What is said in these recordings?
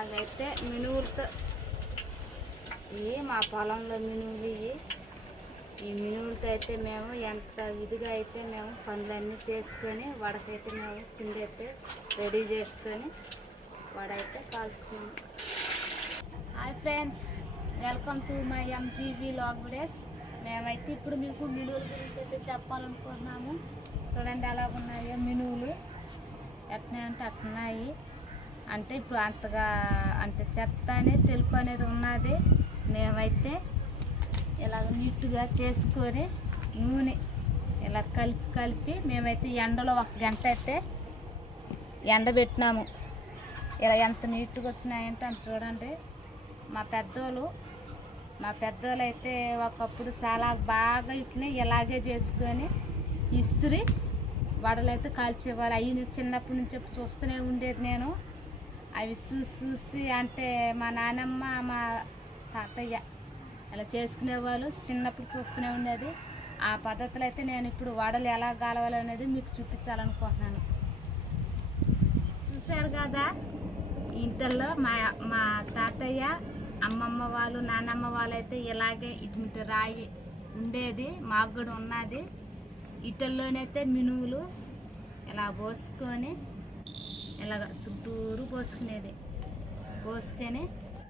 ఇలాగైతే మినువులతో ఇవి మా పొలంలో మినువులు ఈ మినువులతో అయితే మేము ఎంత విధిగా అయితే మేము పనులన్నీ చేసుకొని వాడకైతే మేము పిండి అయితే రెడీ చేసుకొని వాడైతే కాల్చుతున్నాము. Hi friends, welcome to my MGB vlog videos. మేమైతే ఇప్పుడు మీకు మినువుల గురించి అయితే చెప్పాలనుకుంటున్నాము. చూడండి ఎలా ఉన్నాయో మినువులు, ఎట్లా అంటే అట్లున్నాయి. అంటే ఇప్పుడు అంతగా అంటే చెత్త అనేది తెలుపు అనేది ఉన్నది. మేమైతే ఇలాగ నీట్గా చేసుకొని నూనె ఇలా కలిపి మేమైతే ఎండలో 1 గంట అయితే ఎండబెట్టినాము. ఇలా ఎంత నీట్గా వచ్చినాయంటే అంత చూడండి. మా పెద్దోళ్ళు అయితే ఒకప్పుడు చాలా బాగా ఇట్లా ఇలాగే చేసుకొని ఇస్త్రీ వడలు అయితే కాల్చేవాళ్ళు. అవి చిన్నప్పటి నుంచి చూస్తూనే ఉండేది నేను. అవి చూసి అంటే మా నానమ్మ మా తాతయ్య అలా చేసుకునేవాళ్ళు. చిన్నప్పుడు చూస్తూనే ఉండేది. ఆ పద్ధతులు అయితే నేను ఇప్పుడు వడలు ఎలా కాలవాలనేది మీకు చూపించాలనుకుంటున్నాను. చూశారు కదా, ఇంటల్లో మా తాతయ్య, అమ్మమ్మ వాళ్ళు, నానమ్మ వాళ్ళు అయితే ఇలాగే ఇటువంటి రాయి ఉండేది. మాకు కూడా ఉన్నది. ఇటల్లోనైతే మినువులు ఇలా పోసుకొని ఇలాగ చుట్టూరు పోసుకొని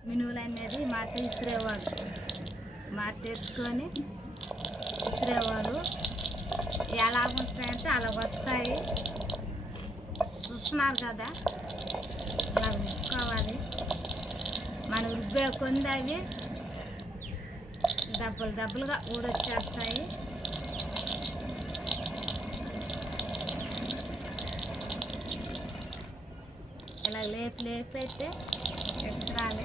మినువులు అనేది మార్త ఇసిరేవాళ్ళు. మార్త ఎత్తుకొని ఇసిరేవాళ్ళు. ఎలా ఉంటాయంటే అలా వస్తాయి. చూస్తున్నారు కదా, ఇలా రుబ్బుకోవాలి. మనం రుబ్బే కొంది అవి దెబ్బలుగా ఊడొచ్చేస్తాయి. ఇలా లేపి అయితే ఎత్తురాలి.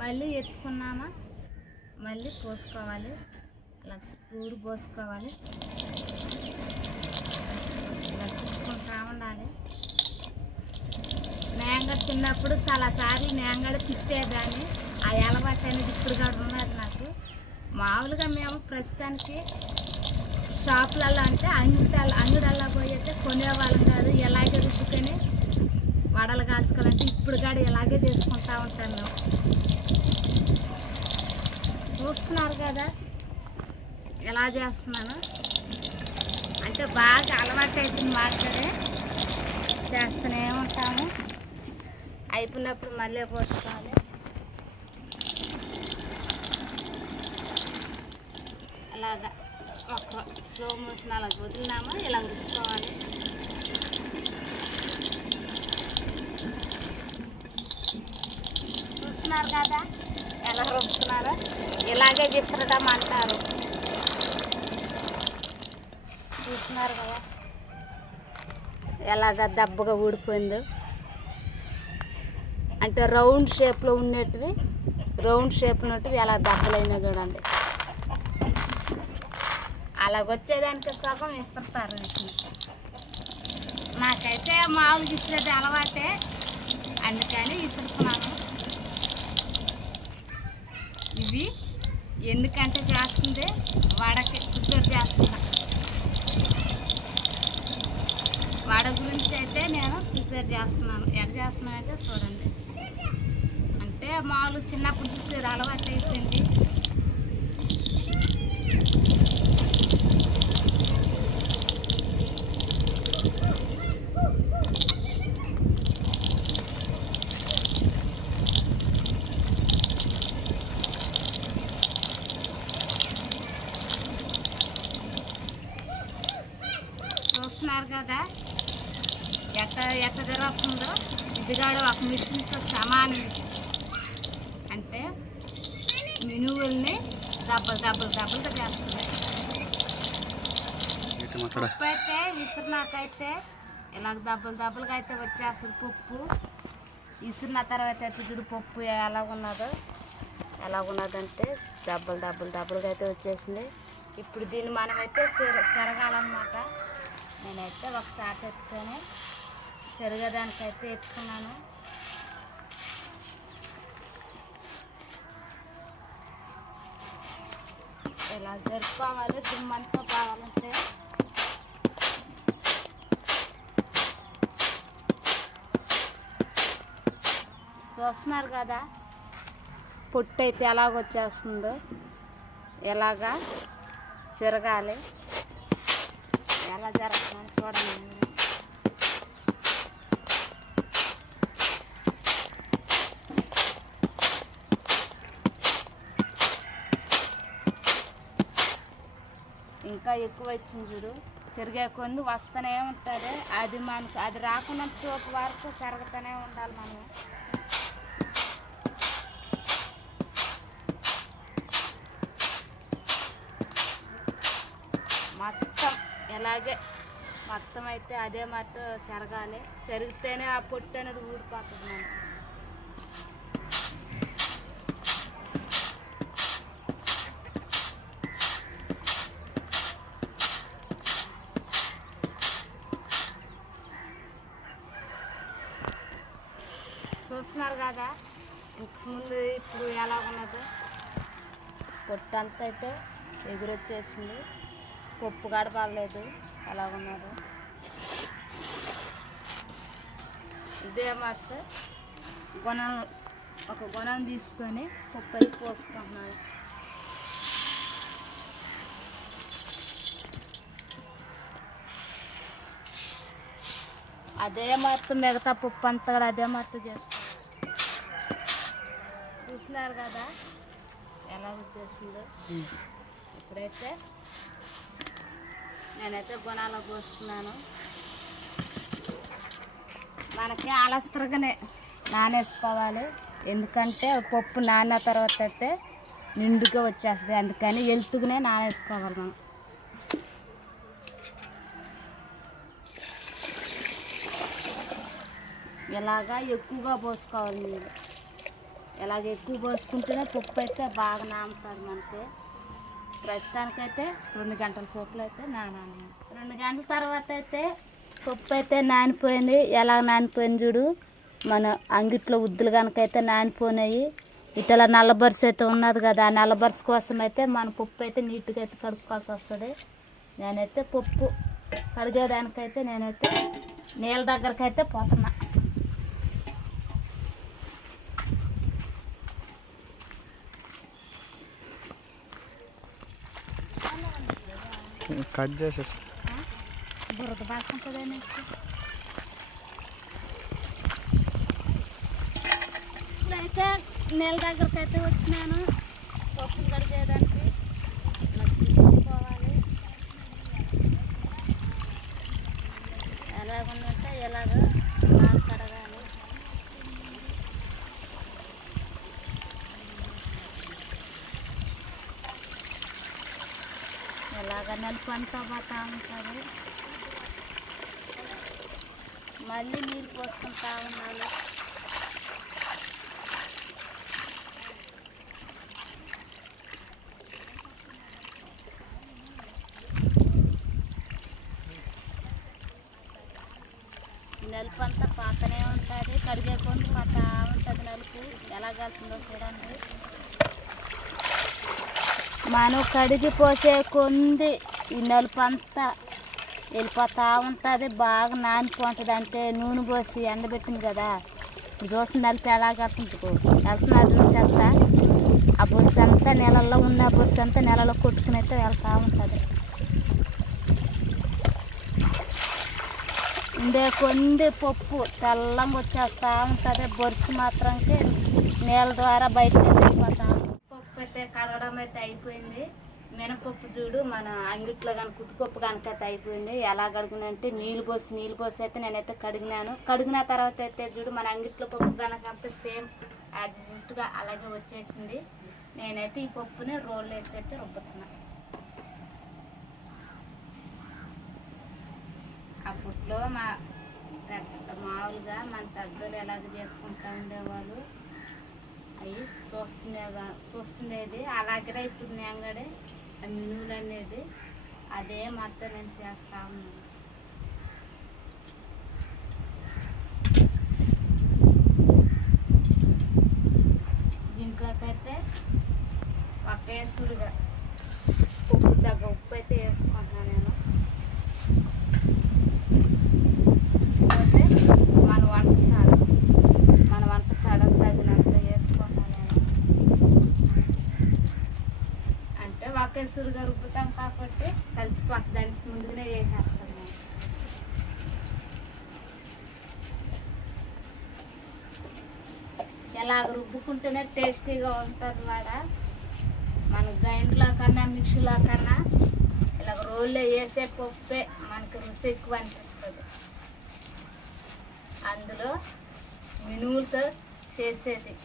మళ్ళీ ఎత్తుకున్నామా మళ్ళీ పోసుకోవాలి. ఇలా చుట్టూరు పోసుకోవాలి. ఇలా తిప్పుకుంటా ఉండాలి. నేను చిన్నప్పుడు చాలాసార్లు నేను కూడా తిప్పేదాన్ని. ఆ అలవాటు అనేది ఇప్పుడు కూడా ఉన్నది నాకు. మామూలుగా మేము ప్రస్తుతానికి షాపులలో అంటే అంగడల్లో పోయి అయితే కొనేవాళ్ళం కాదు. ఎలాగే రుబ్బుకొని వడలు కాల్చుకోవాలంటే ఇప్పుడు కూడా ఇలాగే చేసుకుంటూ ఉంటాను మేము. చూస్తున్నారు కదా ఎలా చేస్తున్నాను. అంటే బాగా అలవాటు అవుతుంది. మాట్లాడే చేస్తూనే ఉంటాము. అయిపోయినప్పుడు మళ్ళీ పోసుకోవాలి. అలాగా ఒక స్లో మోషన్ అలా వదిలినామా ఇలా రుబ్బుకోవాలి. చూస్తున్నారు కదా ఎలా రుబ్బుతున్నారో. ఇలాగే విసరడం అంటారు. చూస్తున్నారు కదా ఎలాగ దెబ్బగా ఊడిపోయిందో. అంటే రౌండ్ షేప్లో ఉన్నట్టువి ఎలా దెబ్బలైనా చూడండి. అలాగొచ్చేదానికి సగం ఇస్తుంటారు వీటిని. నాకైతే మామూలుగా ఇసిరేది అలవాటే, అందుకని ఇసురుతున్నాను. ఇవి ఎందుకంటే చేస్తుంది వడకి ప్రిపేర్ చేస్తున్నా. వడ గురించి అయితే నేను ప్రిపేర్ చేస్తున్నాను. ఎక్కడ చేస్తున్నానంటే చూడండి. అంటే మామూలు చిన్నప్పుడు చూసేది అలవాటు అయిపోయింది. చూస్తున్నారు కదా ఎట్ట జరుగుతుందో. ఇది కూడా ఒక మిషన్తో సమానం. అంటే మినువుల్ని దెబ్బలతో చేస్తుంది. పప్పు అయితే విసిరినాకైతే ఇలా దెబ్బలుగా అయితే వచ్చేస్తుంది. పప్పు విసిరిన తర్వాత అయితే చూడు పప్పు ఎలాగున్నదంటే దెబ్బలుగా అయితే వచ్చేసింది. ఇప్పుడు దీన్ని మనమైతే సెరగాలన్నమాట. నేనైతే ఒకసారి ఎత్తుకొని సెరగడానికైతే ఎత్తుకున్నాను. ఇలా జరుపుకోవాలి. దుమ్మంతా కావాలంటే చూస్తున్నారు కదా పొట్టు అయితే ఎలాగొచ్చేస్తుందో, ఎలాగా తిరగాలి, ఎలా జరుగుతుందని చూడండి. ఇంకా ఎక్కువ వచ్చింది చూడు, తిరిగే కొంది వస్తూనే ఉంటుంది. అది మనకు అది రాకుండా చూపు వరకు తిరుగుతూనే ఉండాలి మనం. మొత్తం ఎలాగే మొత్తం అయితే అదే మొత్తం సెరగాలి. సెరిగితేనే ఆ పొట్టు అనేది ఊడిపోతుంది మనం. చూస్తున్నారు కదా ముందు ఇప్పుడు ఎలా ఉన్నదో, పొట్టు అంతా అయితే ఎగురొచ్చేసింది. పప్పు గడపలేదు ఎలా ఉన్నదో. ఇదే మొత్తం గుణం, ఒక గుణం తీసుకొని పప్పు అయి పోసుకుంటున్నాను. అదే మొత్తం మిగతా పప్పు అంతా కూడా అదే మొత్తం చేసుకోవాలి. చూసినారు కదా ఎలా వచ్చేసిందో. ఇప్పుడైతే నేనైతే గుణాలు పోస్తున్నాను. మనకి ఆలస్త్రగానే నానేసుకోవాలి, ఎందుకంటే పప్పు నాన్న తర్వాత అయితే నిండుగా వచ్చేస్తుంది. అందుకని ఎలుతుగానే నానేసుకోవాలి మనం. ఇలాగా ఎక్కువగా పోసుకోవాలి మీరు. ఇలాగ ఎక్కువ పోసుకుంటేనే పప్పు అయితే బాగా నానుతుంది మనకి. ప్రస్తుతానికైతే 2 గంటల సోపులు అయితే నానాలి. 2 గంటల తర్వాత అయితే పప్పు అయితే నానిపోయింది. ఎలా నానిపోయింది చూడు, మన అంగిట్లో ఉద్దులు కనుకైతే నానిపోయినాయి. ఇట్లా నల్లబరుసు అయితే ఉన్నది కదా, ఆ నల్లబరుసు కోసం అయితే మన పప్పు అయితే నీట్గా అయితే కడుక్కోవాల్సి వస్తుంది. నేనైతే పప్పు కడిగేదానికైతే నేనైతే నీళ్ళ దగ్గరికి అయితే పోతున్నా. కట్ చేసేసి బురద బాగుంటుందని ఇప్పుడైతే నీళ్ళ దగ్గరికి అయితే వచ్చినాను. పప్పు కడిగేదానికి తీసుకోవాలి. ఎలాగుందంటే ఎలాగ బాగా కడగాలి. ఎలాగ నలుపు అంతా పోతా ఉంటుంది. మళ్ళీ నీళ్ళు పోసుకుంటా ఉండాలి. నలుపు అంతా పాతనే ఉంటుంది, కడిగే కొంచెం పోతా ఉంటుంది నలుపు. ఎలా కలుతుందో చూడండి. మనం కడిగి పోసే కొంది ఈ నలుపు అంతా వెళ్ళిపోతూ ఉంటుంది, బాగా నానిపోతుంది. అంటే నూనె పోసి ఎండబెట్టింది కదా, చూసిన నలుపు ఎలా వెళ్తుంది వెళ్తున్నది చెత్త. ఆ బొస్సు అంతా నెలల్లో ఉన్న బొస్సు అంతా నెలలో కొట్టుకుని అయితే వెళ్తూ ఉంటుంది. ఉండే కొంది పప్పు తెల్లంగా వచ్చేస్తూ ఉంటుంది. బొరుసు మాత్రంకి నీళ్ళ ద్వారా బయటకు వెళ్ళిపోతా. పప్పు అయితే కడగడం అయితే అయిపోయింది. మినపప్పు చూడు మన అంగిట్లో కనుక కుట్టుపప్పు కనుక అయితే అయిపోయింది. ఎలా కడిగినంటే నీళ్ళు పోసి అయితే నేనైతే కడిగినాను. కడిగిన తర్వాత అయితే చూడు మన అంగిట్లో పప్పు కనుక అంతా సేమ్ అడ్జస్ట్గా అలాగే వచ్చేసింది. నేనైతే ఈ పప్పుని రోల్ వేసి అయితే రుబ్బుతున్నా. అప్పట్లో మామూలుగా మన పెద్దలు ఎలాగ చేసుకుంటూ ఉండేవాళ్ళు, అవి చూస్తుండేది. అలాగే ఇప్పుడు నేను మినువులు అనేది అదే మొత్తం నేను చేస్తా ఉన్నాను. దీంట్లోకైతే ఒకే సుడిగా ఉప్పు తగ్గ ఉప్పు అయితే వేసుకుంటున్నాను నేను. మన వంట సాడ తగ్గ ఒకేసారిగా రుబ్బుతాం కాబట్టి కలిసిపోతుందని ముందుగానే వేసేస్తాం మేము. ఎలాగ రుబ్బుకుంటేనే టేస్టీగా ఉంటుంది వాడ. మన గ్రైండర్లో కన్నా మిక్సీలో కన్నా ఇలాగ రోల్లో వేసే పప్పే మనకి రుచి ఎక్కువ అనిపిస్తుంది. అందులో మినువులతో చేసేది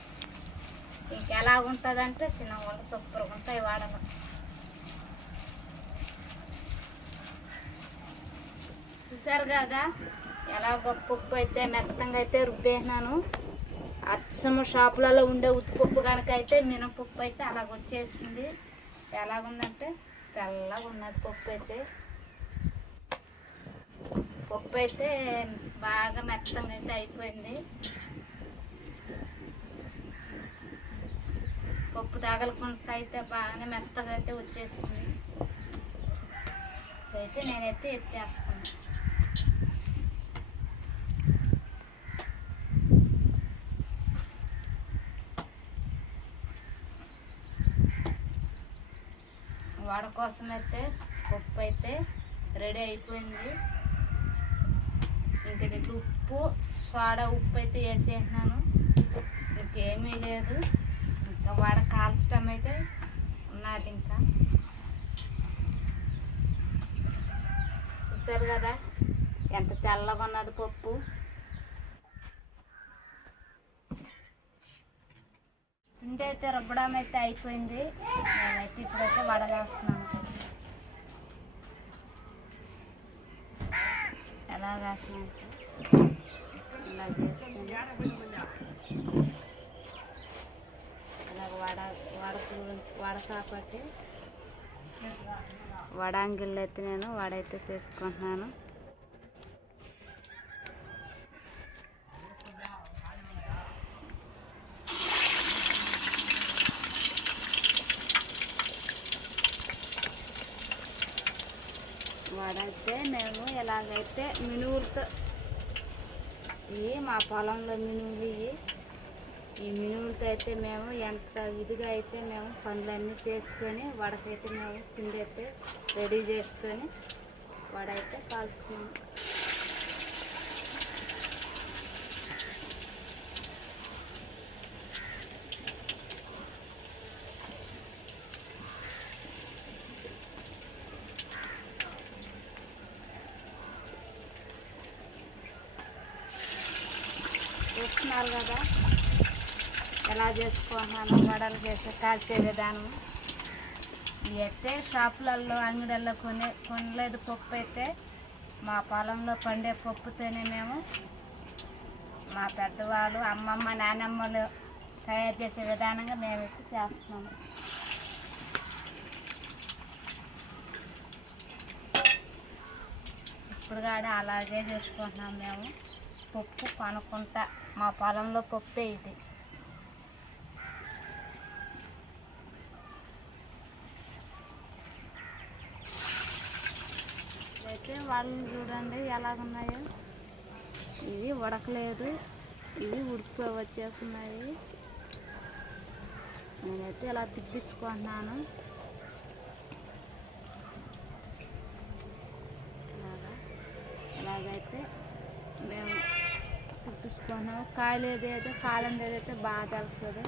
ఇంకెలా ఉంటుందంటే చిన్న వంట సూపర్గా ఉంటాయి వాడలో. చూసారు కదా ఎలాగ పప్పు అయితే మెత్తంగా అయితే రుబ్బేసినాను. అచ్చము షాపులలో ఉండే ఉత్తిపప్పు కనుక అయితే మినపప్పు అయితే అలాగ వచ్చేసింది. ఎలాగుందంటే తెల్లగా ఉన్నది పప్పు అయితే. పప్పు అయితే బాగా మెత్తంగా అయితే అయిపోయింది. పప్పు తగలకుండా అయితే బాగానే మెత్తగా అయితే వచ్చేసింది. అయితే నేనైతే ఎత్తేస్తాను. వాడ కోసం అయితే పప్పు అయితే రెడీ అయిపోయింది. ఇంక దీనికి ఉప్పు సోడా ఉప్పు అయితే వేసేసినాను. ఇంకేమీ లేదు. ఇంకా వాడ కాల్చడం అయితే ఉన్నది. ఇంకా చూసారు కదా ఎంత తెల్లగా ఉన్నది పప్పు. పిండి అయితే రుబ్బడం అయితే అయిపోయింది. నేనైతే ఇప్పుడైతే వడలేస్తున్నాను. ఎలా వేస్తున్నాను ఇలా చేసుకుని ఇలా వడ కాబట్టి వడాంగిళ్ళు అయితే నేను వడైతే చేసుకుంటున్నాను. వాడైతే మేము ఎలాగైతే మినువులతో ఇవి మా పొలంలో మినువులు ఈ మినువులతో అయితే మేము ఎంత విధిగా అయితే మేము పనులన్నీ చేసుకొని వడకైతే మేము పిండి అయితే రెడీ చేసుకొని వడైతే కాల్చుతున్నాము. చూస్తున్నారు కదా ఎలా చేసుకుంటున్నాను వడలు చేసే కాల్చే విధానం. ఇవి అయితే షాపులలో అంగడిల్లో కొనలేదు పప్పు అయితే మా పొలంలో పండే పప్పుతోనే మేము మా పెద్దవాళ్ళు అమ్మమ్మ నానమ్మలు తయారు చేసే విధానంగా మేమైతే చేస్తున్నాము. ఇప్పుడు కూడా అలాగే చేసుకుంటున్నాం మేము. పప్పు కొనుక్కుంటా మా పొలంలో పప్పే ఇది. అయితే వాళ్ళని చూడండి ఎలాగున్నాయో. ఇవి ఉడకలేదు, ఇవి ఉడికి వచ్చేస్తున్నాయి. నేనైతే ఇలా తిప్పించుకుంటున్నాను. ఇలాగైతే మేము తిప్పించుకున్నాము. కాయలేదు అయితే కాలంది ఏదైతే బాగా తెలుస్తుంది.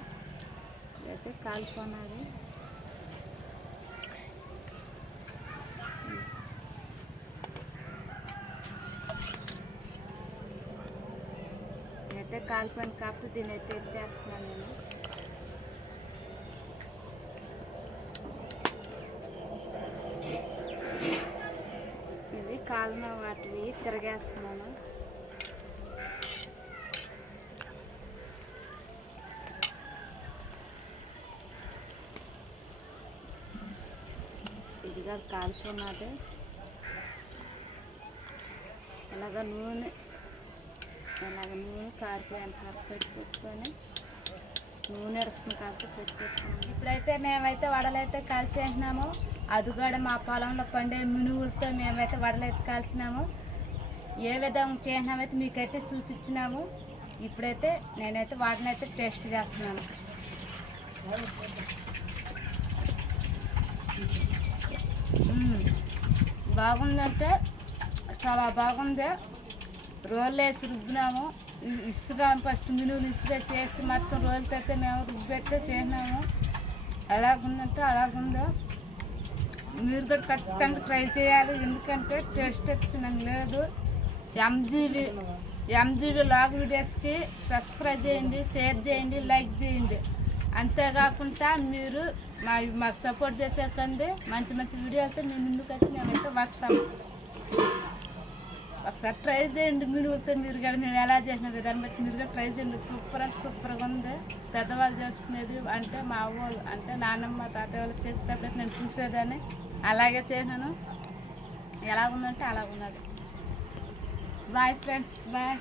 అయితే కాలుకున్నది అయితే కాలిపోయిన కాపు దీని అయితే ఎత్తేస్తున్నాను నేను. ఇది కాలిన వాటిని తిరగేస్తున్నాను. ఇదిగా కాలిపోయినది. ఇలాగ నూనె కారిపోయాను పెట్టుకొని నూనె వస్తుంది కాబట్టి పెట్టుకుంటున్నాము. ఇప్పుడైతే మేమైతే వడలైతే కాల్చేసినాము. అది కూడా మా పొలంలో పండే మినువులతో మేమైతే వడలైతే కాల్చినాము. ఏ విధంగా చేసినామైతే మీకైతే చూపించినాము. ఇప్పుడైతే నేనైతే వాటిని అయితే టేస్ట్ చేస్తున్నాను. బాగుందంటే చాలా బాగుంది. రోళ్ళు వేసి రుబ్బినాము, ఇసురాము. ఫస్ట్ మినువులు ఇసురేసి మొత్తం రోళ్ళతో అయితే మేము రుబ్బైతే చేసినాము. ఎలాగుందంటే అలాగుందో. మీరు కూడా ఖచ్చితంగా ట్రై చేయాలి, ఎందుకంటే టేస్ట్ వచ్చినంత లేదు. ఎంజీవి లాగ్ వీడియోస్కి సబ్స్క్రైబ్ చేయండి, షేర్ చేయండి, లైక్ చేయండి. అంతేకాకుండా మీరు మాకు సపోర్ట్ చేసేకండి. మంచి మంచి వీడియోలతో మేము ముందుకైతే మేమైతే వస్తాము. ఒకసారి ట్రై చేయండి. మీరు కూడా మేము ఎలా చేసిన విధానం బట్టి మీరు కూడా ట్రై చేయండి. సూపర్ అంటే సూపర్గా ఉంది. పెద్దవాళ్ళు చేసుకునేది అంటే మా వాళ్ళు అంటే నాన్నమ్మ తాతయ్య వాళ్ళు చేసేటప్పుడు నేను చూసేదాన్ని, అలాగే చేసినాను. ఎలాగుందంటే అలాగున్నది. Bye friends, bye.